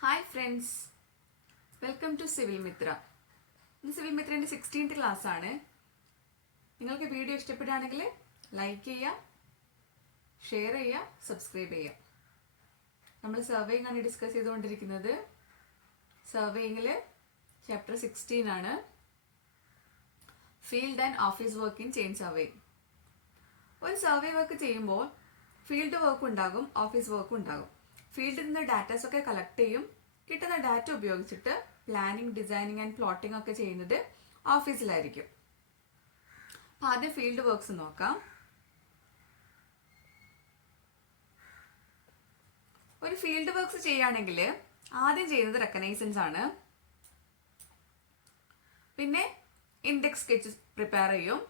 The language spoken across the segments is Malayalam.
Hi friends, welcome to civil Mitra. ഇന്ന് സിവിൽ മിത്രൻ്റെ 16th ക്ലാസ് ആണ്. നിങ്ങൾക്ക് വീഡിയോ ഇഷ്ടപ്പെടുകയാണെങ്കിൽ ലൈക്ക് ചെയ്യുക, ഷെയർ ചെയ്യുക, സബ്സ്ക്രൈബ് ചെയ്യുക. നമ്മൾ സർവേയിങ് ആണ് ഡിസ്കസ് ചെയ്തുകൊണ്ടിരിക്കുന്നത്. സർവേയിങ്ങിൽ ചാപ്റ്റർ 16 ആണ്, field and office work in chain surveying. ഒരു സർവേ വർക്ക് ചെയ്യുമ്പോൾ ഫീൽഡ് വർക്ക് ഉണ്ടാകും, ഓഫീസ് വർക്ക് ഉണ്ടാകും. ഫീൽഡിൽ നിന്ന് ഡാറ്റാസ് ഒക്കെ കളക്ട് ചെയ്യും. കിട്ടുന്ന ഡാറ്റ ഉപയോഗിച്ചിട്ട് പ്ലാനിങ്, ഡിസൈനിങ് ആൻഡ് പ്ലോട്ടിംഗ് ഒക്കെ ചെയ്യുന്നത് ഓഫീസിലായിരിക്കും. അപ്പൊ ആദ്യം ഫീൽഡ് വർക്ക്സ് നോക്കാം. ഒരു ഫീൽഡ് വർക്ക്സ് ചെയ്യുകയാണെങ്കിൽ ആദ്യം ചെയ്യുന്നത് റെക്കഗ്നൈസൻസ് ആണ്. പിന്നെ ഇൻഡെക്സ് സ്കെച്ച് പ്രിപ്പയർ ചെയ്യും.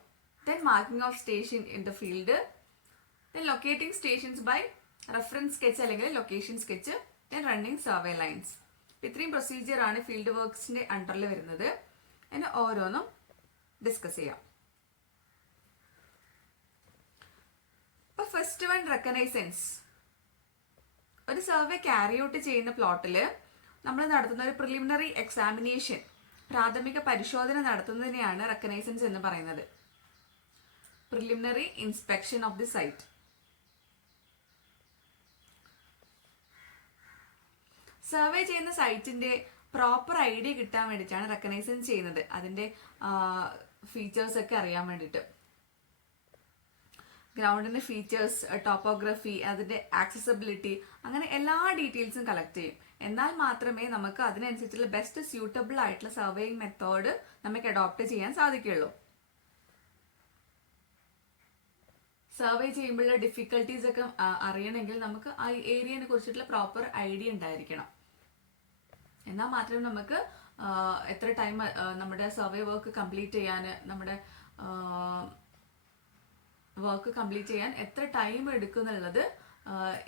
Then marking of station in the field. Then locating stations by reference sketch അല്ലെങ്കിൽ location sketch. Then running survey lines. ഇത്രയും പ്രൊസീജിയർ ആണ് ഫീൽഡ് വർക്ക്സിന്റെ അണ്ടറിൽ വരുന്നത്. അതിന് ഓരോന്നും ഡിസ്കസ് ചെയ്യാം. ഇപ്പൊ ഫസ്റ്റ് വൺ, റെക്കഗ്നൈസൻസ്. ഒരു സർവേ ക്യാരി ഔട്ട് ചെയ്യുന്ന പ്ലോട്ടിൽ നമ്മൾ നടത്തുന്ന ഒരു പ്രിലിമിനറി എക്സാമിനേഷൻ, പ്രാഥമിക പരിശോധന നടത്തുന്നതിനെയാണ് റെക്കഗ്നൈസൻസ് എന്ന് പറയുന്നത്. Preliminary inspection of the site. Survey ചെയ്യുന്ന സൈറ്റിന്റെ പ്രോപ്പർ ഐഡിയ കിട്ടാൻ വേണ്ടിയിട്ടാണ് റെക്കഗ്നൈസൻസ് ചെയ്യുന്നത്. അതിന്റെ ഫീച്ചേഴ്സ് ഒക്കെ അറിയാൻ വേണ്ടിയിട്ട്. ഗ്രൗണ്ടിന്റെ ഫീച്ചേഴ്സ്, ടോപ്പോഗ്രഫി, അതിന്റെ ആക്സസിബിലിറ്റി, അങ്ങനെ എല്ലാ ഡീറ്റെയിൽസും കളക്ട് ചെയ്യും. എന്നാൽ മാത്രമേ നമുക്ക് അതിനനുസരിച്ചുള്ള ബെസ്റ്റ് സ്യൂട്ടബിൾ ആയിട്ടുള്ള സർവേയിങ് മെത്തേഡ് നമുക്ക് അഡോപ്റ്റ് ചെയ്യാൻ സാധിക്കുള്ളൂ. സർവേ ചെയ്യുമ്പോഴുള്ള ഡിഫിക്കൽട്ടീസ് ഒക്കെ അറിയണമെങ്കിൽ നമുക്ക് ആ ഏരിയനെ കുറിച്ചിട്ടുള്ള പ്രോപ്പർ ഐഡിയ ഉണ്ടായിരിക്കണം. എന്നാൽ മാത്രമേ നമുക്ക് എത്ര ടൈം നമ്മുടെ സർവേ വർക്ക് കംപ്ലീറ്റ് ചെയ്യാൻ, നമ്മുടെ വർക്ക് കംപ്ലീറ്റ് ചെയ്യാൻ എത്ര ടൈം എടുക്കും എന്നുള്ളത്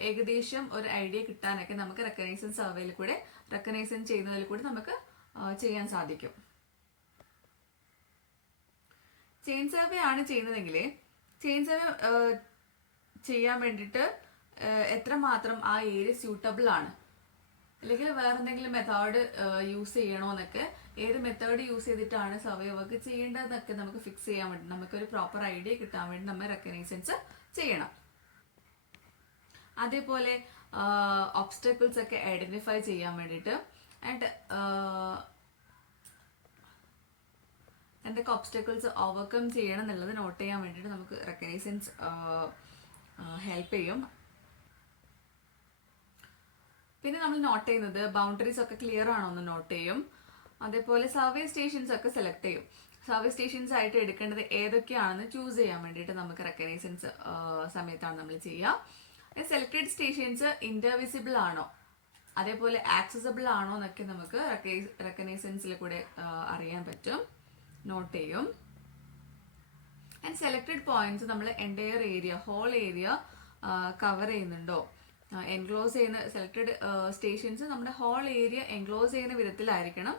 ഏകദേശം ഒരു ഐഡിയ കിട്ടാനൊക്കെ നമുക്ക് റെക്കഗ്നൈസൻസ് സർവേയിൽ കൂടെ, റെക്കഗ്നൈസൻസ് ചെയ്യുന്നതിൽ കൂടെ നമുക്ക് ചെയ്യാൻ സാധിക്കും. ചെയിൻ സർവേ ആണ് ചെയ്യുന്നതെങ്കിൽ ചെയിൻ സർവേ ചെയ്യാൻ വേണ്ടിയിട്ട് എത്രമാത്രം ആ ഏരിയ സ്യൂട്ടബിൾ ആണ്, അല്ലെങ്കിൽ വേറെ എന്തെങ്കിലും മെത്തേഡ് യൂസ് ചെയ്യണോന്നൊക്കെ, ഏത് മെത്തേഡ് യൂസ് ചെയ്തിട്ടാണ് സർവേ വർക്ക് ചെയ്യേണ്ടതെന്നൊക്കെ നമുക്ക് ഫിക്സ് ചെയ്യാൻ വേണ്ടി, നമുക്കൊരു പ്രോപ്പർ ഐഡിയ കിട്ടാൻ വേണ്ടി നമ്മൾ റെക്കഗ്നൈസൻസ് ചെയ്യണം. അതേപോലെ ഒബ്സ്റ്റക്കിൾസ് ഒക്കെ ഐഡന്റിഫൈ ചെയ്യാൻ വേണ്ടിയിട്ട് ആൻഡ് എന്തൊക്കെ ഒബ്സ്റ്റക്കിൾസ് ഓവർകം ചെയ്യണം എന്നുള്ളത് നോട്ട് ചെയ്യാൻ വേണ്ടിയിട്ട് നമുക്ക് റെക്കഗ്നൈസൻസ് ഹെൽപ്പ് ചെയ്യും. പിന്നെ നമ്മൾ നോട്ട് ചെയ്യുന്നത് ബൗണ്ടറീസ് ഒക്കെ ക്ലിയർ ആണോ എന്ന് നോട്ട് ചെയ്യും. അതേപോലെ സർവേ സ്റ്റേഷൻസ് ഒക്കെ സെലക്ട് ചെയ്യും. സർവേ സ്റ്റേഷൻസ് ആയിട്ട് എടുക്കേണ്ടത് ഏതൊക്കെയാണെന്ന് ചൂസ് ചെയ്യാൻ വേണ്ടിയിട്ട് നമുക്ക് റെക്കഗ്നൈസൻസ് സമയത്താണ് നമ്മൾ ചെയ്യുക. സെലക്ടഡ് സ്റ്റേഷൻസ് ഇന്റർവിസിബിൾ ആണോ, അതേപോലെ ആക്സസിബിൾ ആണോ എന്നൊക്കെ നമുക്ക് റെക്കഗ്നൈസൻസിൽ കൂടെ അറിയാൻ പറ്റും, നോട്ട് ചെയ്യും. ആൻഡ് സെലക്ടഡ് പോയിന്റ്സ് നമ്മൾ entire area, whole area cover ചെയ്യുന്നുണ്ടോ, എൻക്ലോസ് ചെയ്യുന്ന സെലക്ടഡ് സ്റ്റേഷൻസ് നമ്മുടെ ഹോൾ ഏരിയ എൻക്ലോസ് ചെയ്യുന്ന വിധത്തിലായിരിക്കണം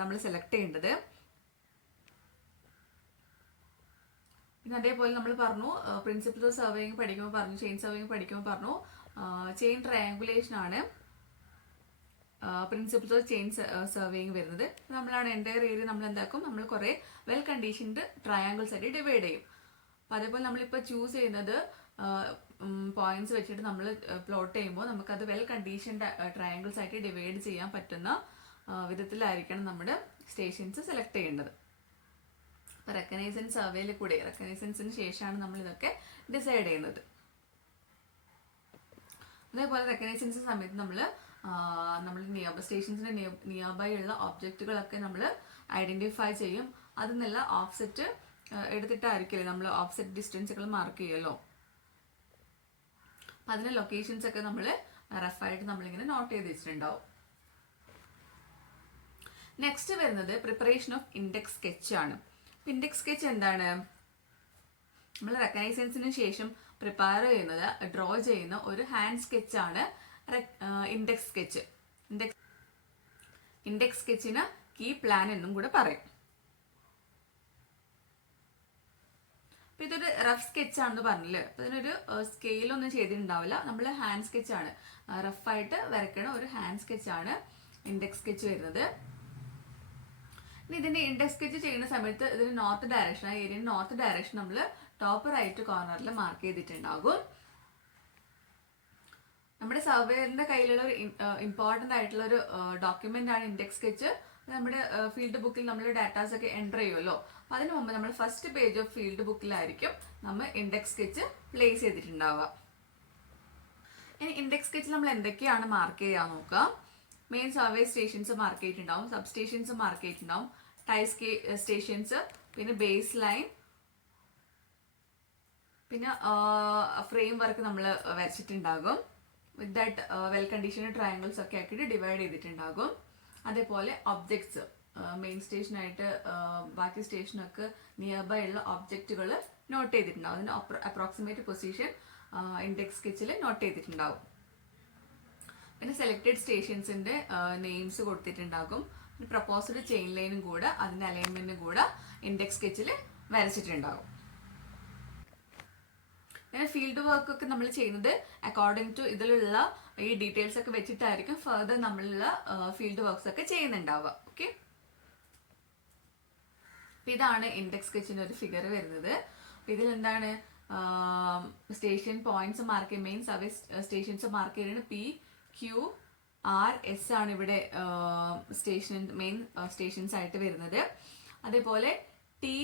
നമ്മൾ സെലക്ട് ചെയ്യേണ്ടത്. പിന്നെ അതേപോലെ നമ്മൾ പറഞ്ഞു, പ്രിൻസിപ്പിൾസ് ഓഫ് സർവേയിങ് പഠിക്കുമ്പോൾ പറഞ്ഞു, ചെയിൻ സർവേയിങ് പഠിക്കുമ്പോൾ പറഞ്ഞു, ചെയിൻ ട്രയാങ്കുലേഷൻ ആണ് പ്രിൻസിപ്പിൾസ് ഓഫ് ചെയിൻ സർവേയിങ് വരുന്നത്. നമ്മളാണ് എൻറ്റയർ ഏരിയ നമ്മൾ എന്താക്കും, നമ്മൾ കുറെ വെൽ കണ്ടീഷൻഡ് ട്രയാങ്കിൾസ് ആയിട്ട് ഡിവൈഡ് ചെയ്യും. അപ്പൊ അതേപോലെ നമ്മളിപ്പോൾ ചൂസ് ചെയ്യുന്നത് പോയിന്റ്സ് വെച്ചിട്ട് നമ്മൾ പ്ലോട്ട് ചെയ്യുമ്പോൾ നമുക്കത് വെൽ കണ്ടീഷൻഡ് ട്രയാങ്കിൾസ് ആയിട്ട് ഡിവൈഡ് ചെയ്യാൻ പറ്റുന്ന വിധത്തിലായിരിക്കണം നമ്മുടെ സ്റ്റേഷൻസ് സെലക്ട് ചെയ്യേണ്ടത്. അപ്പൊ റെക്കഗ്നൈസൻസ് സർവേയിൽ കൂടെ, റെക്കഗ്നൈസൻസിന് ശേഷമാണ് നമ്മൾ ഇതൊക്കെ ഡിസൈഡ് ചെയ്യുന്നത്. അതേപോലെ റെക്കഗ്നൈസൻസ് സമയത്ത് നമ്മൾ സ്റ്റേഷൻസിന്റെ നിയർ ബൈ ഉള്ള ഒബ്ജക്റ്റുകളൊക്കെ നമ്മൾ ഐഡന്റിഫൈ ചെയ്യും. അതിൽ നിന്നുള്ള ഓഫ്സെറ്റ് എടുത്തിട്ടായിരിക്കില്ലേ നമ്മൾ ഓഫ്സെറ്റ് ഡിസ്റ്റൻസുകൾ മാർക്ക് ചെയ്യുമല്ലോ. അതിന്റെ ലൊക്കേഷൻസ് ഒക്കെ നമ്മൾ റഫായിട്ട് നമ്മളിങ്ങനെ നോട്ട് ചെയ്ത് വെച്ചിട്ടുണ്ടാവും. നെക്സ്റ്റ് വരുന്നത് പ്രിപ്പറേഷൻ ഓഫ് ഇൻഡെക്സ് സ്കെച്ച് ആണ്. ഇൻഡെക്സ് സ്കെച്ച് എന്താണ്? നമ്മൾ റെക്കഗ്നൈസൻസിന് ശേഷം പ്രിപ്പയർ ചെയ്യുന്നത്, ഡ്രോ ചെയ്യുന്ന ഒരു ഹാൻഡ് സ്കെച്ച് ആണ് ഇൻഡെക്സ് സ്കെച്ച്. ഇൻഡെക്സ് സ്കെച്ചിന് കീ പ്ലാൻ എന്നും കൂടെ പറയും. അപ്പോൾ ഇതൊരു റഫ് സ്കെച്ച് ആണെന്ന് പറഞ്ഞില്ലേ. അപ്പോൾ ഇതിനൊരു സ്കെയിലൊന്നും ചെയ്തിട്ടുണ്ടാവില്ല. നമ്മൾ ഹാൻഡ് സ്കെച്ചാണ്, റഫായിട്ട് വരയ്ക്കണ ഒരു ഹാൻഡ് സ്കെച്ചാണ് ഇൻഡെക്സ് സ്കെച്ച് വരുന്നത്. ഇനി ഇതിന്റെ ഇൻഡെക്സ് സ്കെച്ച് ചെയ്യുന്ന സമയത്ത് ഇതിന് നോർത്ത് ഡയറക്ഷൻ, ആ ഏരിയയുടെ നോർത്ത് ഡയറക്ഷൻ നമ്മൾ ടോപ്പ് റൈറ്റ് കോർണറിൽ മാർക്ക് ചെയ്തിട്ടുണ്ടാകും. നമ്മുടെ സർവേയറിന്റെ കയ്യിലുള്ള ഒരു ഇമ്പോർട്ടന്റ് ആയിട്ടുള്ള ഒരു ഡോക്യുമെന്റ് ആണ് ഇൻഡെക്സ് സ്കെച്ച്. നമ്മുടെ ഫീൽഡ് ബുക്കിൽ നമ്മൾ ഡാറ്റാസ് ഒക്കെ എൻ്റർ ചെയ്യുമല്ലോ. അപ്പം അതിന് മുമ്പ് നമ്മൾ ഫസ്റ്റ് പേജ് ഓഫ് ഫീൽഡ് ബുക്കിലായിരിക്കും നമ്മൾ ഇൻഡെക്സ് സ്കെച്ച് പ്ലേസ് ചെയ്തിട്ടുണ്ടാവുക. ഇനി ഇൻഡെക്സ് സ്കെച്ചിൽ നമ്മൾ എന്തൊക്കെയാണ് മാർക്ക് ചെയ്യാൻ നോക്കുക. മെയിൻ സർവേ സ്റ്റേഷൻസ് മാർക്ക് ചെയ്തിട്ടുണ്ടാവും, സബ് സ്റ്റേഷൻസ് മാർക്ക് ചെയ്തിട്ടുണ്ടാവും, ടൈ സ്റ്റേഷൻസ്, പിന്നെ ബേസ് ലൈൻ, പിന്നെ ഫ്രെയിം വർക്ക് നമ്മൾ വരച്ചിട്ടുണ്ടാകും. With that well conditioned triangles ഒക്കെ ആക്കിയിട്ട് ഡിവൈഡ് ചെയ്തിട്ടുണ്ടാകും. അതേപോലെ ഒബ്ജക്ട്സ്, മെയിൻ സ്റ്റേഷനായിട്ട് ബാക്കി സ്റ്റേഷനൊക്കെ നിയർ ബൈ ഉള്ള ഒബ്ജക്റ്റുകൾ നോട്ട് ചെയ്തിട്ടുണ്ടാവും. അതിന് അപ്രോക്സിമേറ്റ് പൊസിഷൻ ഇൻഡെക്സ് സ്കെച്ചിൽ നോട്ട് ചെയ്തിട്ടുണ്ടാവും. പിന്നെ സെലക്ടഡ് സ്റ്റേഷൻസിന്റെ നെയിംസ് കൊടുത്തിട്ടുണ്ടാകും. പിന്നെ പ്രപ്പോസ്ഡ് ചെയിൻ ലൈനും കൂടെ അതിന്റെ അലൈൻമെന്റും കൂടെ ഇൻഡെക്സ് സ്കെച്ചിൽ വരച്ചിട്ടുണ്ടാകും. പിന്നെ ഫീൽഡ് വർക്ക് ഒക്കെ നമ്മൾ ചെയ്യുന്നത് അക്കോർഡിംഗ് ടു ഇതിലുള്ള ഈ ഡീറ്റെയിൽസ് ഒക്കെ വെച്ചിട്ടായിരിക്കും ഫർദർ നമ്മളുള്ള ഫീൽഡ് വർക്ക്സ് ഒക്കെ ചെയ്യുന്നുണ്ടാവുക. ഓക്കെ, ഇതാണ് ഇൻഡെക്സ് സ്കെച്ചിന്റെ ഒരു ഫിഗർ വരുന്നത്. ഇതിൽ എന്താണ് സ്റ്റേഷൻ പോയിന്റ്സ് മാർക്ക് ചെയ്യുക, മെയിൻ സർവീസ് സ്റ്റേഷൻസ് മാർക്ക് ചെയ്യുന്നത് PQRS ആണ് ഇവിടെ സ്റ്റേഷൻ മെയിൻ സ്റ്റേഷൻസ് ആയിട്ട് വരുന്നത്. അതേപോലെ ഈ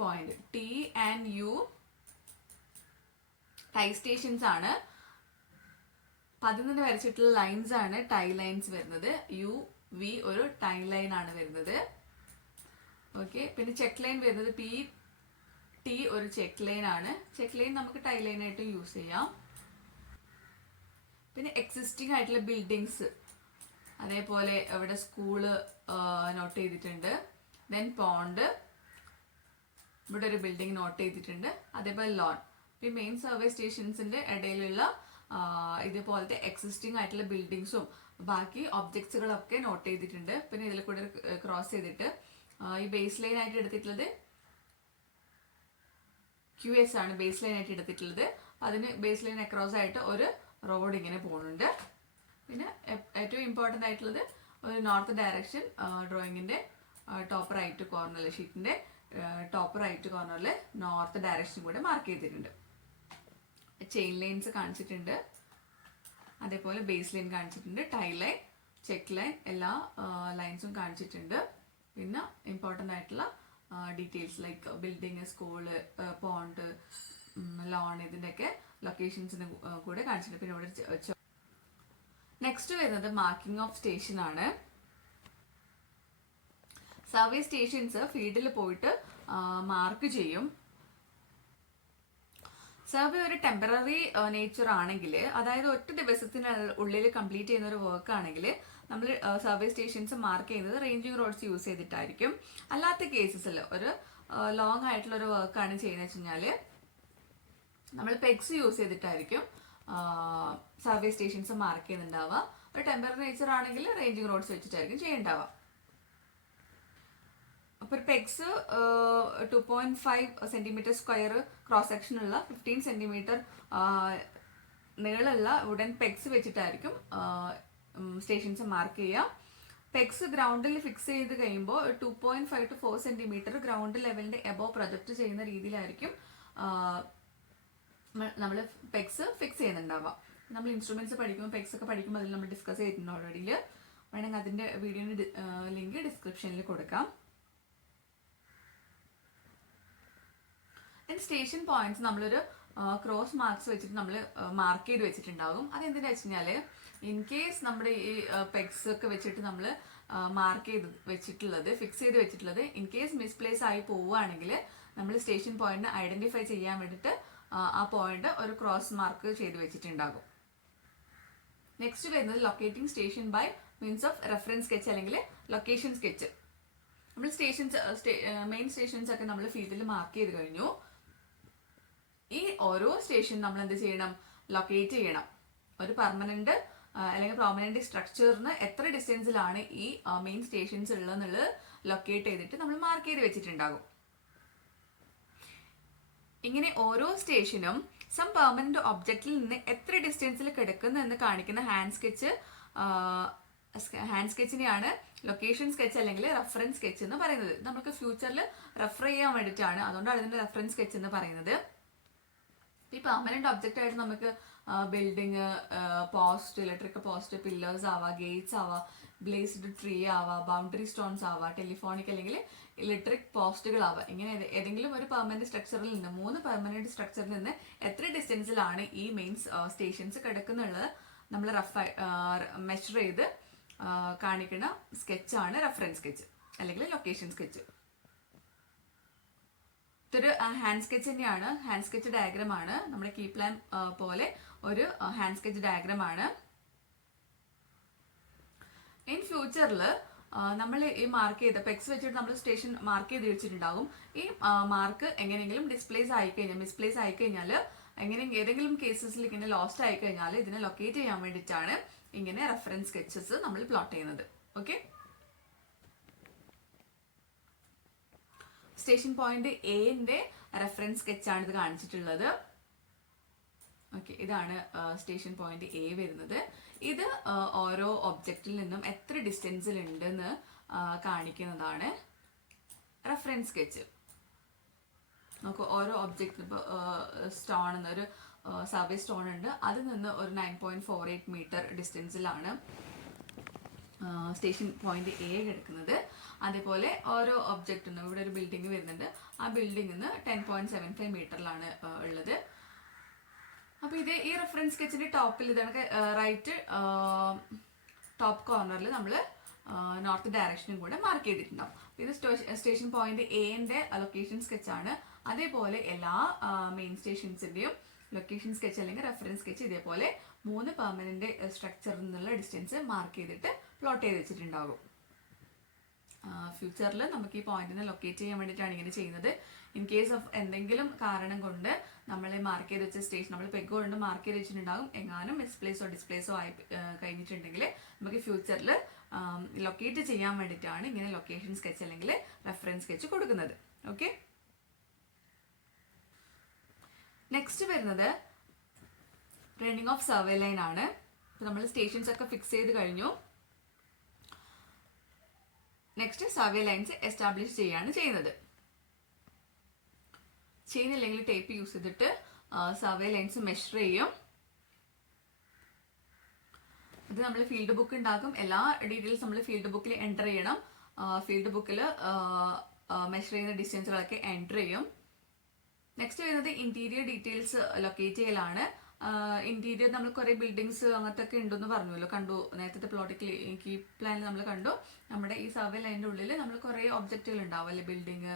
point T and U tie stations ആണ്. 11 വരച്ചിട്ടുള്ള ലൈൻസ് ആണ് ടൈ ലൈൻസ് വരുന്നത്. UV ഒരു ടൈ ലൈൻ ആണ് വരുന്നത്. ഓക്കെ, പിന്നെ ചെക്ക് ലൈൻ വരുന്നത് PT ഒരു ചെക്ക് ലൈൻ ആണ്. ചെക്ക് ലൈൻ നമുക്ക് ടൈ ലൈൻ ആയിട്ട് യൂസ് ചെയ്യാം. പിന്നെ എക്സിസ്റ്റിംഗ് ആയിട്ടുള്ള ബിൽഡിങ്സ്, അതേപോലെ ഇവിടെ സ്കൂള് നോട്ട് ചെയ്തിട്ടുണ്ട്. ദെൻ പോണ്ട്, ഇവിടെ ഒരു ബിൽഡിംഗ് നോട്ട് ചെയ്തിട്ടുണ്ട്. അതേപോലെ ലോൺ. ഈ മെയിൻ സർവേ സ്റ്റേഷൻസിന്റെ ഇടയിലുള്ള ഇതേപോലത്തെ എക്സിസ്റ്റിംഗ് ആയിട്ടുള്ള ബിൽഡിങ്സും ബാക്കി ഒബ്ജക്ട്സുകളൊക്കെ നോട്ട് ചെയ്തിട്ടുണ്ട്. പിന്നെ ഇതിൽ കൂടെ ക്രോസ് ചെയ്തിട്ട് ഈ ബേസ് ലൈൻ ആയിട്ട് എടുത്തിട്ടുള്ളത് QS ആണ് ബേസ് ലൈൻ ആയിട്ട് എടുത്തിട്ടുള്ളത്. അതിന് ബേസ് ലൈൻ അക്രോസ് ആയിട്ട് ഒരു റോഡ് ഇങ്ങനെ പോകുന്നുണ്ട്. പിന്നെ ഏറ്റവും ഇമ്പോർട്ടൻ്റ് ആയിട്ടുള്ളത് ഒരു നോർത്ത് ഡയറക്ഷൻ ഡ്രോയിങ്ങിന്റെ ടോപ്പ് റൈറ്റ് കോർണറിൽ, ഷീറ്റിന്റെ ടോപ്പ് റൈറ്റ് കോർണറിൽ നോർത്ത് ഡയറക്ഷൻ കൂടെ മാർക്ക് ചെയ്തിട്ടുണ്ട്. ചെയിൻ ലൈൻസ് കാണിച്ചിട്ടുണ്ട്, അതേപോലെ ബേസ് ലൈൻ കാണിച്ചിട്ടുണ്ട്, ടൈ ലൈൻ, ചെക്ക് ലൈൻ, എല്ലാ ലൈൻസും കാണിച്ചിട്ടുണ്ട്. പിന്നെ ഇമ്പോർട്ടൻ്റ് ആയിട്ടുള്ള details like building, school, pond, loan, ഇതിൻ്റെയൊക്കെ ലൊക്കേഷൻസിന് കൂടെ കാണിച്ചിട്ടുണ്ട്. പിന്നെ ഇവിടെ നെക്സ്റ്റ് വരുന്നത് മാർക്കിംഗ് ഓഫ് സ്റ്റേഷൻ ആണ്. സർവേ സ്റ്റേഷൻസ് ഫീൽഡിൽ പോയിട്ട് മാർക്ക് ചെയ്യും. സർവേ ഒരു ടെമ്പററി നേച്ചർ ആണെങ്കിൽ, അതായത് ഒറ്റ ദിവസത്തിനുള്ളിൽ കംപ്ലീറ്റ് ചെയ്യുന്ന ഒരു വർക്ക് ആണെങ്കിൽ നമ്മൾ സർവേ സ്റ്റേഷൻസ് മാർക്ക് ചെയ്യുന്നത് റേഞ്ചിങ് റോഡ്സ് യൂസ് ചെയ്തിട്ടായിരിക്കും. അല്ലാത്ത കേസസിൽ ഒരു ലോങ് ആയിട്ടുള്ള ഒരു വർക്കാണ് ചെയ്യുന്നത് വെച്ച് കഴിഞ്ഞാൽ നമ്മൾ പെഗ്സ് യൂസ് ചെയ്തിട്ടായിരിക്കും സർവേ സ്റ്റേഷൻസ് മാർക്ക് ചെയ്യുന്നുണ്ടാവുക. ഒരു ടെമ്പററി നേച്ചർ ആണെങ്കിൽ റേഞ്ചിങ് റോഡ്സ് വെച്ചിട്ടായിരിക്കും ചെയ്യുന്നുണ്ടാവുക. അപ്പോൾ ഒരു pegs 2.5 centimetre square cross section ഉള്ള 15 സെന്റിമീറ്റർ നീളമുള്ള വുഡൻ പെഗ്സ് വെച്ചിട്ടായിരിക്കും സ്റ്റേഷൻസ് മാർക്ക് ചെയ്യുക. പെഗ്സ് ഗ്രൗണ്ടിൽ ഫിക്സ് ചെയ്ത് കഴിയുമ്പോൾ 2.5 to 4 സെന്റിമീറ്റർ ഗ്രൗണ്ട് ലെവലിന്റെ എബോവ് പ്രൊജക്ട് ചെയ്യുന്ന രീതിയിലായിരിക്കും നമ്മൾ പെഗ്സ് ഫിക്സ് ചെയ്യുന്നുണ്ടാവുക. നമ്മൾ ഇൻസ്ട്രുമെന്റ്സ് പഠിക്കുമ്പോൾ പെഗ്സ് ഒക്കെ പഠിക്കുമ്പോൾ അതിൽ നമ്മൾ ഡിസ്കസ് ചെയ്തിട്ടുണ്ട് ഓൾറെഡി. വേണമെങ്കിൽ അതിന്റെ വീഡിയോയുടെ ലിങ്ക് ഡിസ്ക്രിപ്ഷനിൽ കൊടുക്കാം. സ്റ്റേഷൻ പോയിന്റ്സ് നമ്മളൊരു ക്രോസ് മാർക്സ് വെച്ചിട്ട് നമ്മൾ മാർക്ക് ചെയ്ത് വെച്ചിട്ടുണ്ടാകും. അതെന്തിനാ വെച്ച് കഴിഞ്ഞാല് ഇൻ കേസ് നമ്മുടെ ഈ പെഗ്സ് ഒക്കെ വെച്ചിട്ട് നമ്മൾ മാർക്ക് ചെയ്ത് വെച്ചിട്ടുള്ളത്, ഫിക്സ് ചെയ്ത് വെച്ചിട്ടുള്ളത് ഇൻ കേസ് മിസ്പ്ലേസ് ആയി പോവുകയാണെങ്കിൽ നമ്മൾ സ്റ്റേഷൻ പോയിന്റിനെ ഐഡന്റിഫൈ ചെയ്യാൻ വേണ്ടിയിട്ട് ആ പോയിന്റ് ഒരു ക്രോസ് മാർക്ക് ചെയ്ത് വെച്ചിട്ടുണ്ടാകും. നെക്സ്റ്റ് വരുന്നത് locating station by means of reference sketch അല്ലെങ്കിൽ ലൊക്കേഷൻ സ്കെച്ച്. നമ്മൾ സ്റ്റേഷൻസ് മെയിൻ സ്റ്റേഷൻസ് ഒക്കെ നമ്മൾ ഫീൽഡിൽ മാർക്ക് ചെയ്ത് കഴിഞ്ഞു. ഈ ഓരോ സ്റ്റേഷൻ നമ്മൾ എന്ത് ചെയ്യണം, ലൊക്കേറ്റ് ചെയ്യണം. ഒരു പെർമനന്റ് അല്ലെങ്കിൽ പ്രോമിനന്റ് സ്ട്രക്ചറിന് എത്ര ഡിസ്റ്റൻസിലാണ് ഈ മെയിൻ സ്റ്റേഷൻസ് ഉള്ളതെന്നുള്ളത് ലൊക്കേറ്റ് ചെയ്തിട്ട് നമ്മൾ മാർക്ക് ചെയ്ത് വെച്ചിട്ടുണ്ടാകും. ഇങ്ങനെ ഓരോ സ്റ്റേഷനും സം പെർമനന്റ് ഒബ്ജക്റ്റിൽ നിന്ന് എത്ര ഡിസ്റ്റൻസിൽ കിടക്കുന്നു എന്ന് കാണിക്കുന്ന ഹാൻഡ് സ്കെച്ചിനെയാണ് ലൊക്കേഷൻ സ്കെച്ച് അല്ലെങ്കിൽ റെഫറൻസ് സ്കെച്ച് എന്ന് പറയുന്നത്. നമുക്ക് ഫ്യൂച്ചറിൽ റെഫർ ചെയ്യാൻ വേണ്ടിയിട്ടാണ്, അതുകൊണ്ടാണ് ഇതിന്റെ റെഫറൻസ് സ്കെച്ച് എന്ന് പറയുന്നത്. ഈ പെർമനന്റ് ഒബ്ജക്റ്റ് ആയിട്ട് നമുക്ക് building, post, electric post, pillars ആവാം, ഗേറ്റ്സ് ആവാം, ബ്ലേസ്ഡ് ട്രീ ആവാം, ബൗണ്ടറി സ്റ്റോൺസ് ആവാം, ടെലിഫോണിക് അല്ലെങ്കിൽ ഇലക്ട്രിക് പോസ്റ്റുകളാവാം. ഇങ്ങനെ ഏതെങ്കിലും ഒരു പെർമനന്റ് സ്ട്രക്ചറിൽ നിന്ന് 3 പെർമനന്റ് സ്ട്രക്ചറിൽ നിന്ന് എത്ര ഡിസ്റ്റൻസിലാണ് ഈ മെയിൻ സ്റ്റേഷൻസ് കിടക്കുന്നുള്ളത് നമ്മൾ മെഷർ ചെയ്ത് കാണിക്കുന്ന സ്കെച്ചാണ് റെഫറൻസ് സ്കെച്ച് അല്ലെങ്കിൽ ലൊക്കേഷൻ സ്കെച്ച്. ഇതൊരു ഹാൻഡ് സ്കെച്ച് തന്നെയാണ്, ഹാൻഡ് സ്കെച്ച് ഡയഗ്രാം ആണ്. നമ്മുടെ കീ പ്ലാൻ പോലെ ഒരു ഹാൻഡ് സ്കെച്ച് ഡയഗ്രാം ആണ്. ഇൻ ഫ്യൂച്ചറിൽ നമ്മൾ ഈ മാർക്ക് ചെയ്ത പെക്സ് വെച്ചിട്ട് നമ്മൾ സ്റ്റേഷൻ മാർക്ക് ചെയ്ത് വെച്ചിട്ടുണ്ടാകും. ഈ മാർക്ക് എങ്ങനെയെങ്കിലും മിസ്പ്ലേസ് ആയിക്കഴിഞ്ഞാൽ ഏതെങ്കിലും കേസസിൽ ഇങ്ങനെ ലോസ്റ്റ് ആയിക്കഴിഞ്ഞാൽ ഇതിനെ ലൊക്കേറ്റ് ചെയ്യാൻ വേണ്ടിയിട്ടാണ് ഇങ്ങനെ റെഫറൻസ് സ്കെച്ചസ് നമ്മൾ പ്ലോട്ട് ചെയ്യുന്നത്. ഓക്കെ, സ്റ്റേഷൻ പോയിന്റ് എന്റെ റെഫറൻസ് സ്കെച്ചാണ് ഇത് കാണിച്ചിട്ടുള്ളത്. ഓക്കെ, ഇതാണ് സ്റ്റേഷൻ പോയിന്റ് എ വരുന്നത്. ഇത് ഓരോ ഒബ്ജക്റ്റിൽ നിന്നും എത്ര ഡിസ്റ്റൻസിൽ ഉണ്ടെന്ന് കാണിക്കുന്നതാണ് റെഫറൻസ് സ്കെച്ച്. നമുക്ക് ഓരോ ഒബ്ജക്റ്റ് സ്റ്റോൺ എന്നൊരു സർവേ സ്റ്റോൺ ഉണ്ട്, അതിൽ നിന്ന് ഒരു 9.48 മീറ്റർ ഡിസ്റ്റൻസിലാണ് സ്റ്റേഷൻ പോയിന്റ് എ കിടക്കുന്നത്. അതേപോലെ ഓരോ ഒബ്ജക്റ്റ് ഉണ്ട്, ഇവിടെ ഒരു ബിൽഡിംഗ് വരുന്നുണ്ട്, ആ ബിൽഡിംഗിൽ നിന്ന് 10.75 മീറ്ററിലാണ് ഉള്ളത്. അപ്പൊ ഇത് ഈ റെഫറൻസ് സ്കെച്ചിന്റെ ടോപ്പിൽ ഇതാണ് റൈറ്റ് ടോപ്പ് കോർണറിൽ നമ്മൾ നോർത്ത് ഡയറക്ഷനും കൂടെ മാർക്ക് ചെയ്തിട്ടുണ്ടാവും. ഇത് സ്റ്റേഷൻ പോയിന്റ് എന്റെ ലൊക്കേഷൻ സ്കെച്ചാണ്. അതേപോലെ എല്ലാ മെയിൻ സ്റ്റേഷൻസിന്റെയും ലൊക്കേഷൻ സ്കെച്ച് അല്ലെങ്കിൽ റെഫറൻസ് സ്കെച്ച് ഇതേപോലെ 3 പെർമനന്റ് സ്ട്രക്ചറിൽ നിന്നുള്ള ഡിസ്റ്റൻസ് മാർക്ക് ചെയ്തിട്ട് പ്ലോട്ട് ചെയ്ത് വെച്ചിട്ടുണ്ടാകും. ഫ്യൂച്ചറിൽ നമുക്ക് ഈ പോയിന്റിനെ ലൊക്കേറ്റ് ചെയ്യാൻ വേണ്ടിയിട്ടാണ് ഇങ്ങനെ ചെയ്യുന്നത്. ഇൻ കേസ് ഓഫ് എന്തെങ്കിലും കാരണം കൊണ്ട് നമ്മൾ മാർക്ക് ചെയ്ത് വെച്ച സ്റ്റേഷൻ നമ്മൾ പെഗ് കൊണ്ട് മാർക്ക് ചെയ്ത് വെച്ചിട്ടുണ്ടാകും, എങ്ങാനും മിസ്പ്ലേസോ ഡിസ്പ്ലേസോ ആയി കഴിഞ്ഞിട്ടുണ്ടെങ്കിൽ നമുക്ക് ഫ്യൂച്ചറിൽ ലൊക്കേറ്റ് ചെയ്യാൻ വേണ്ടിയിട്ടാണ് ഇങ്ങനെ ലൊക്കേഷൻ സ്കെച്ച് അല്ലെങ്കിൽ റെഫറൻസ് സ്കെച്ച് കൊടുക്കുന്നത്. ഓക്കെ, നെക്സ്റ്റ് വരുന്നത് റണ്ണിങ് ഓഫ് സർവേ ലൈൻ ആണ്. നമ്മൾ സ്റ്റേഷൻസ് ഒക്കെ ഫിക്സ് ചെയ്ത് കഴിഞ്ഞു. നെക്സ്റ്റ് സർവേ ലൈൻസ് എസ്റ്റാബ്ലിഷ് ചെയ്യാണ് ചെയ്യുന്നത്. ചെയിൻ അല്ലെങ്കിൽ ടേപ്പ് യൂസ് ചെയ്തിട്ട് സർവേ ലൈൻസ് മെഷർ ചെയ്യും. ഇത് നമ്മൾ ഫീൽഡ് ബുക്ക് ഉണ്ടാക്കും. എല്ലാ ഡീറ്റെയിൽസ് നമ്മൾ ഫീൽഡ് ബുക്കിൽ എൻ്റർ ചെയ്യണം. ഫീൽഡ് ബുക്കിൽ മെഷർ ചെയ്യുന്ന ഡിസ്റ്റൻസുകളൊക്കെ എൻ്റർ ചെയ്യും. നെക്സ്റ്റ് വരുന്നത് ഇന്റീരിയർ ഡീറ്റെയിൽസ് ലൊക്കേറ്റ് ചെയ്യലാണ്. ഇന്റീരിയർ നമ്മൾ കുറെ ബിൽഡിങ്സ് അങ്ങനത്തെ ഒക്കെ ഉണ്ടെന്ന് പറഞ്ഞല്ലോ, കണ്ടു നേരത്തെ പ്ലോട്ടിൽ കീ പ്ലാനിൽ നമ്മൾ കണ്ടു. നമ്മുടെ ഈ സർവേ ലൈനിന്റെ ഉള്ളിൽ നമ്മൾ കുറെ ഒബ്ജക്റ്റുകൾ ഉണ്ടാവും അല്ലെ, ബിൽഡിങ്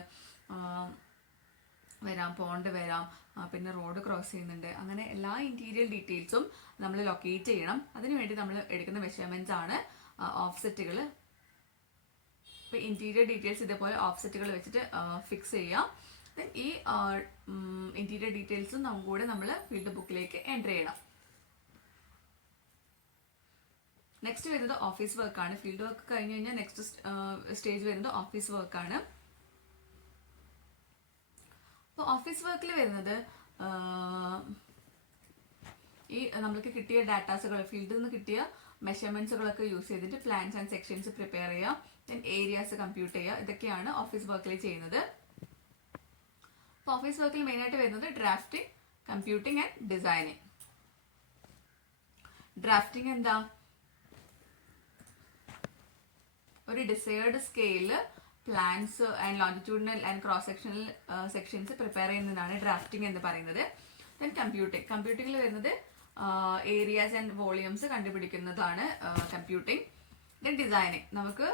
വരാം, പോണ്ട് വരാം, പിന്നെ റോഡ് ക്രോസ് ചെയ്യുന്നുണ്ട്, അങ്ങനെ എല്ലാ ഇന്റീരിയർ ഡീറ്റെയിൽസും നമ്മൾ ലൊക്കേറ്റ് ചെയ്യണം. അതിനുവേണ്ടി നമ്മൾ എടുക്കുന്ന മെഷർമെന്റ്സ് ആണ് ഓഫ്സെറ്റുകൾ. ഇപ്പൊ ഇന്റീരിയർ ഡീറ്റെയിൽസ് ഇതേപോലെ ഓഫ്സെറ്റുകൾ വെച്ചിട്ട് ഫിക്സ് ചെയ്യാം. ഈ ഇന്റീരിയർ ഡീറ്റെയിൽസും കൂടെ നമ്മൾ ഫീൽഡ് ബുക്കിലേക്ക് എൻ്റർ ചെയ്യണം. നെക്സ്റ്റ് വരുന്നത് ഓഫീസ് വർക്കാണ്. ഫീൽഡ് വർക്ക് കഴിഞ്ഞ് കഴിഞ്ഞാൽ നെക്സ്റ്റ് സ്റ്റേജ് വരുന്നത് ഓഫീസ് വർക്കാണ്. അപ്പോൾ ഓഫീസ് വർക്കിൽ വരുന്നത് ഈ നമ്മൾക്ക് കിട്ടിയ ഡാറ്റാസുകൾ, ഫീൽഡിൽ നിന്ന് കിട്ടിയ മെഷർമെന്റ്സുകളൊക്കെ യൂസ് ചെയ്തിട്ട് പ്ലാൻസ് ആൻഡ് സെക്ഷൻസ് പ്രിപ്പയർ ചെയ്യുക, ദെൻ ഏരിയാസ് കമ്പ്യൂട്ട് ചെയ്യുക, ഇതൊക്കെയാണ് ഓഫീസ് വർക്കിൽ ചെയ്യുന്നത്. ഓഫീസ് വർക്കിൽ മെയിൻ ആയിട്ട് വരുന്നത് drafting, computing and designing. Drafting എന്താ? ഒരു desired scale plans and longitudinal and cross sectional sections prepare ചെയ്യുന്നതാണ് ഡ്രാഫ്റ്റിംഗ് എന്ന് പറയുന്നത്. ദെൻ കമ്പ്യൂട്ടിംഗിൽ വരുന്നത് ഏരിയാസ് ആൻഡ് വോളിയൂംസ് കണ്ടുപിടിക്കുന്നതാണ് കമ്പ്യൂട്ടിംഗ്. ദെൻ ഡിസൈനിങ്, നമുക്ക്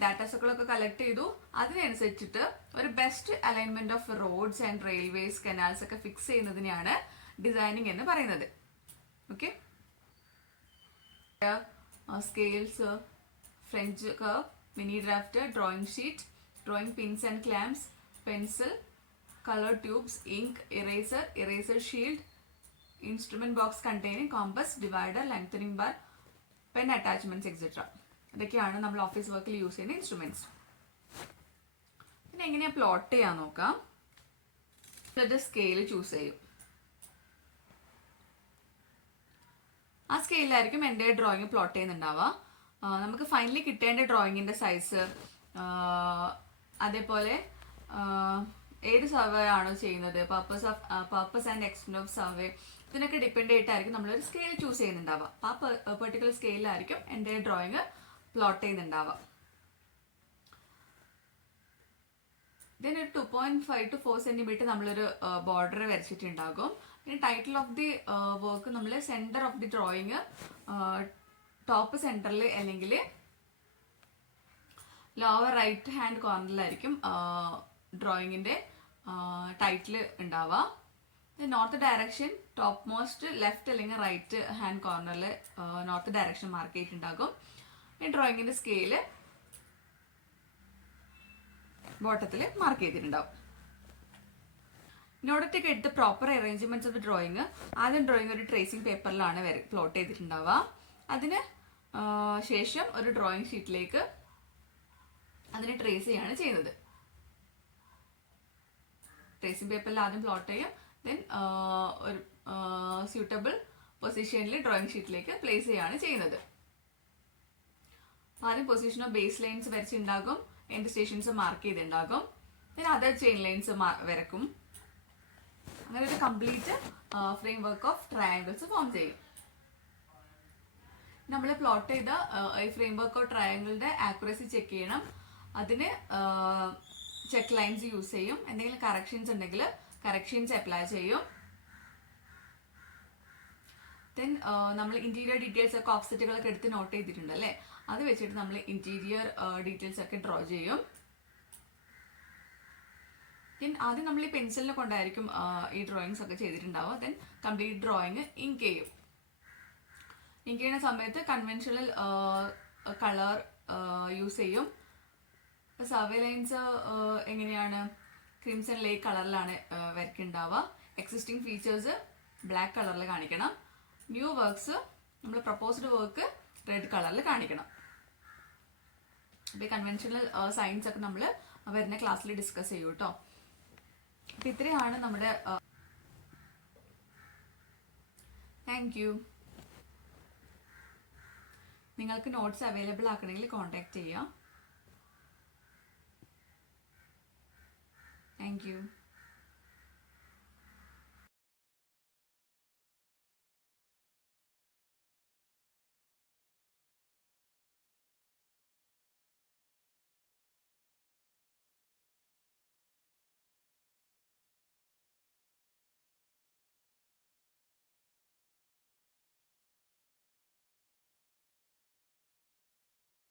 ഡാറ്റാസുകളൊക്കെ കളക്ട് ചെയ്തു, അതിനനുസരിച്ചിട്ട് ഒരു best alignment of roads and railways, canals ഒക്കെ ഫിക്സ് ചെയ്യുന്നതിനെയാണ് ഡിസൈനിങ് എന്ന് പറയുന്നത്. Okay, scales, French curve, mini draft, drawing sheet, drawing pins and clamps, pencil, colour tubes, ink, eraser shield, instrument box containing compass, divider, lengthening bar, pen attachments etcetera. ഇതൊക്കെയാണ് നമ്മൾ ഓഫീസ് വർക്കിൽ യൂസ് ചെയ്യുന്ന ഇൻസ്ട്രുമെന്റ്സ്. പിന്നെ എങ്ങനെയാ പ്ലോട്ട് ചെയ്യാൻ നോക്കാം. എന്നിട്ട് സ്കെയിൽ ചൂസ് ചെയ്യും. ആ സ്കെയിലായിരിക്കും എൻ്റെ ഡ്രോയിങ് പ്ലോട്ട് ചെയ്യുന്നുണ്ടാവുക. നമുക്ക് ഫൈനലി കിട്ടേണ്ട ഡ്രോയിങ്ങിൻ്റെ സൈസ്, അതേപോലെ ഏത് സർവേ ആണോ ചെയ്യുന്നത്, purpose and extent of survey, ഇതിനൊക്കെ ഡിപ്പെൻഡ് ചെയ്തിട്ടായിരിക്കും നമ്മളൊരു സ്കെയിൽ ചൂസ് ചെയ്യുന്നുണ്ടാവുക. അപ്പോൾ ആ പെർട്ടിക്കുലർ സ്കെയിലായിരിക്കും എൻ്റെ ഡ്രോയിങ് പ്ലോട്ട് ചെയ്യുന്നുണ്ടാവുക. ഇതിന് ഒരു 2.5 to 4 cm നമ്മളൊരു ബോർഡർ വരച്ചിട്ടുണ്ടാകും. പിന്നെ ടൈറ്റിൽ ഓഫ് ദി വർക്ക് നമ്മൾ centre of the drawing top സെൻറ്ററിൽ അല്ലെങ്കിൽ ലോവർ റൈറ്റ് ഹാൻഡ് കോർണറിലായിരിക്കും ഡ്രോയിങ്ങിൻ്റെ ടൈറ്റിൽ ഉണ്ടാവുക. North direction top most left അല്ലെങ്കിൽ റൈറ്റ് ഹാൻഡ് കോർണറിൽ നോർത്ത് ഡയറക്ഷൻ മാർക്ക് ചെയ്തിട്ടുണ്ടാകും. ഈ ഡ്രോയിങ്ങിൻ്റെ സ്കെയില് ബോട്ടത്തിൽ മാർക്ക് ചെയ്തിട്ടുണ്ടാവും. In order to get the proper arrangements of the drawing, ആദ്യം ഡ്രോയിങ് ഒരു ട്രേസിംഗ് പേപ്പറിലാണ് പ്ലോട്ട് ചെയ്തിട്ടുണ്ടാവുക. അതിന് ശേഷം ഒരു ഡ്രോയിങ് ഷീറ്റിലേക്ക് അതിനെ ട്രേസ് ചെയ്യാണ് ചെയ്യുന്നത്. ട്രേസിംഗ് പേപ്പറിൽ ആദ്യം പ്ലോട്ട് ചെയ്യും, ദെൻ ഒരു സ്യൂട്ടബിൾ പൊസിഷനിൽ ഡ്രോയിങ് ഷീറ്റിലേക്ക് പ്ലേസ് ചെയ്യാണ് ചെയ്യുന്നത്. ആദ്യം പൊസിഷൻ ഓഫ് ബേസ് ലൈൻസ് വരച്ചിട്ടുണ്ടാകും, എൻഡ് സ്റ്റേഷൻസ് മാർക്ക് ചെയ്തിട്ടുണ്ടാകും, ദെൻ അതർ ചെയിൻ ലൈൻസ് വരക്കും. അങ്ങനെ ഒരു complete frame work of triangles form ചെയ്യും. നമ്മൾ പ്ലോട്ട് ചെയ്ത ഈ ഫ്രെയിം വർക്ക് ഓഫ് ട്രയാങ്കിളിന്റെ ആക്യുറസി ചെക്ക് ചെയ്യണം. അതിന് ചെക്ക് ലൈൻസ് യൂസ് ചെയ്യും. എന്തെങ്കിലും കറക്ഷൻസ് ഉണ്ടെങ്കിൽ കറക്ഷൻസ് അപ്ലൈ ചെയ്യും. ദെൻ നമ്മൾ ഇന്റീരിയർ ഡീറ്റെയിൽസ് ഒക്കെ ഓഫ്സെറ്റുകളൊക്കെ എടുത്ത് നോട്ട് ചെയ്തിട്ടുണ്ട് അല്ലേ, അത് വെച്ചിട്ട് നമ്മൾ ഇന്റീരിയർ ഡീറ്റെയിൽസ് ഒക്കെ ഡ്രോ ചെയ്യും. ആദ്യം നമ്മൾ ഈ പെൻസിലിനെ കൊണ്ടായിരിക്കും ഈ ഡ്രോയിങ്സ് ഒക്കെ ചെയ്തിട്ടുണ്ടാവുക. ദെൻ കംപ്ലീറ്റ് ഡ്രോയിങ് ഇങ്ക് ചെയ്യും. ഇങ്ക് ചെയ്യുന്ന സമയത്ത് കൺവെൻഷണൽ കളർ യൂസ് ചെയ്യും. സർവേ ലൈൻസ് എങ്ങനെയാണ്, ക്രിംസൺ ലേക്ക് കളറിലാണ് വരയ്ക്കുന്നുണ്ടാവുക. എക്സിസ്റ്റിംഗ് ഫീച്ചേഴ്സ് ബ്ലാക്ക് കളറിൽ കാണിക്കണം. ന്യൂ വർക്ക്സ്, നമ്മൾ പ്രപ്പോസ്ഡ് വർക്ക് റെഡ് കളറിൽ കാണിക്കണം. അപ്പോൾ ഈ കൺവെൻഷണൽ സൈൻസ് ഒക്കെ നമ്മൾ വരുന്ന ക്ലാസ്സിൽ ഡിസ്കസ് ചെയ്യും കേട്ടോ. അപ്പം ഇത്രയാണ് നമ്മുടെ. Thank you. നിങ്ങൾക്ക് നോട്ട്സ് അവൈലബിൾ ആക്കണമെങ്കിൽ കോൺടാക്ട് ചെയ്യാം. Thank you.